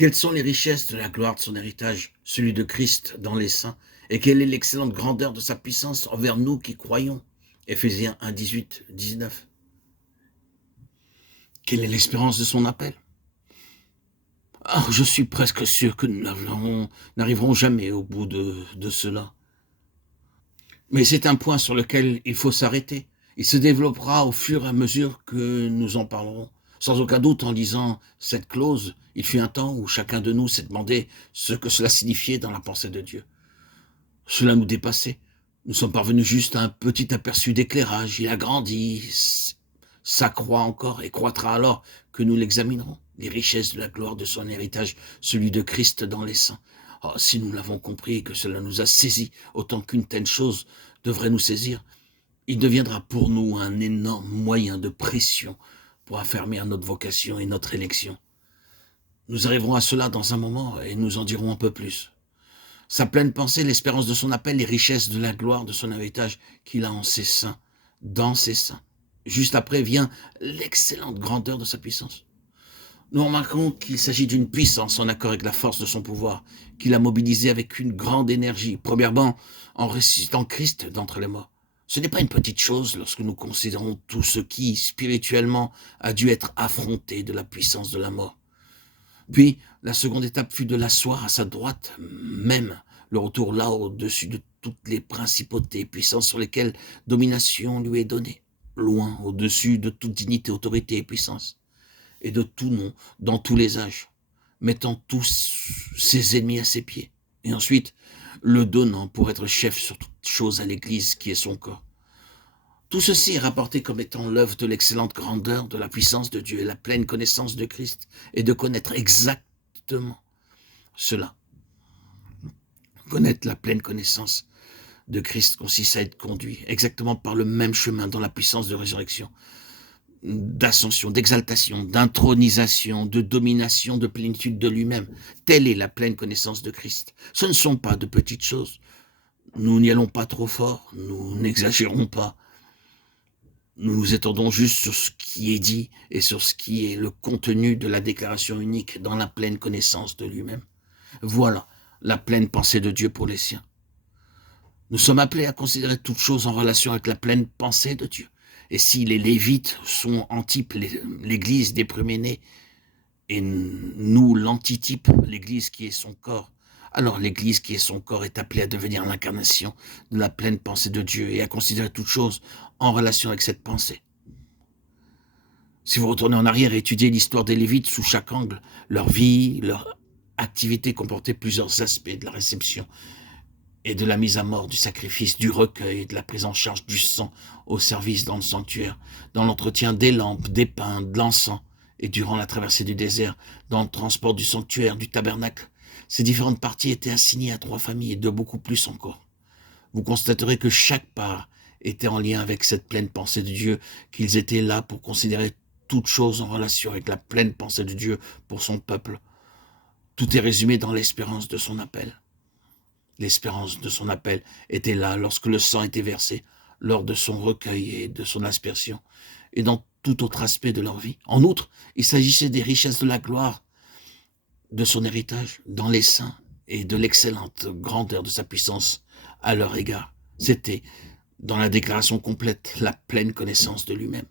Quelles sont les richesses de la gloire de son héritage, celui de Christ dans les saints, et quelle est l'excellente grandeur de sa puissance envers nous qui croyons? Éphésiens 1, 18, 19. Quelle est l'espérance de son appel? Je suis presque sûr que nous n'arriverons jamais au bout de cela. Mais c'est un point sur lequel il faut s'arrêter. Il se développera au fur et à mesure que nous en parlerons. Sans aucun doute, en lisant cette clause, il fut un temps où chacun de nous s'est demandé ce que cela signifiait dans la pensée de Dieu. Cela nous dépassait. Nous sommes parvenus juste à un petit aperçu d'éclairage. Il a grandi, s'accroît encore et croîtra alors que nous l'examinerons. Les richesses de la gloire de son héritage, celui de Christ dans les saints. Si nous l'avons compris et que cela nous a saisis autant qu'une telle chose devrait nous saisir, il deviendra pour nous un énorme moyen de pression pour affermir notre vocation et notre élection. Nous arriverons à cela dans un moment et nous en dirons un peu plus. Sa pleine pensée, l'espérance de son appel, les richesses de la gloire de son héritage qu'il a en ses seins, dans ses seins. Juste après vient l'excellente grandeur de sa puissance. Nous remarquons qu'il s'agit d'une puissance en accord avec la force de son pouvoir, qu'il a mobilisée avec une grande énergie, premièrement en ressuscitant Christ d'entre les morts. Ce n'est pas une petite chose lorsque nous considérons tout ce qui, spirituellement, a dû être affronté de la puissance de la mort. Puis, la seconde étape fut de l'asseoir à sa droite, même le retour là au-dessus de toutes les principautés, puissances sur lesquelles domination lui est donnée, loin au-dessus de toute dignité, autorité et puissance, et de tout nom, dans tous les âges, mettant tous ses ennemis à ses pieds, et ensuite le donnant pour être chef sur toute chose à l'Église qui est son corps. Tout ceci est rapporté comme étant l'œuvre de l'excellente grandeur, de la puissance de Dieu et la pleine connaissance de Christ, et de connaître exactement cela. Connaître la pleine connaissance de Christ consiste à être conduit exactement par le même chemin dans la puissance de résurrection, d'ascension, d'exaltation, d'intronisation, de domination, de plénitude de lui-même. Telle est la pleine connaissance de Christ. Ce ne sont pas de petites choses. Nous n'y allons pas trop fort, nous n'exagérons pas. Nous nous étendons juste sur ce qui est dit et sur ce qui est le contenu de la déclaration unique dans la pleine connaissance de lui-même. Voilà la pleine pensée de Dieu pour les siens. Nous sommes appelés à considérer toutes choses en relation avec la pleine pensée de Dieu. Et si les Lévites sont en type l'Église des premiers-nés, et nous l'antitype, l'Église qui est son corps, alors l'Église qui est son corps est appelée à devenir l'incarnation de la pleine pensée de Dieu et à considérer toutes choses en relation avec cette pensée. Si vous retournez en arrière et étudiez l'histoire des Lévites sous chaque angle, leur vie, leur activité comportait plusieurs aspects de la réception et de la mise à mort du sacrifice, du recueil, de la prise en charge du sang au service dans le sanctuaire, dans l'entretien des lampes, des pains, de l'encens, et durant la traversée du désert, dans le transport du sanctuaire, du tabernacle. Ces différentes parties étaient assignées à 3 familles et de beaucoup plus encore. Vous constaterez que chaque part était en lien avec cette pleine pensée de Dieu, qu'ils étaient là pour considérer toutes choses en relation avec la pleine pensée de Dieu pour son peuple. Tout est résumé dans l'espérance de son appel. L'espérance de son appel était là lorsque le sang était versé, lors de son recueil et de son aspersion, et dans tout autre aspect de leur vie. En outre, il s'agissait des richesses de la gloire de son héritage dans les saints et de l'excellente grandeur de sa puissance à leur égard. C'était, dans la déclaration complète, la pleine connaissance de lui-même.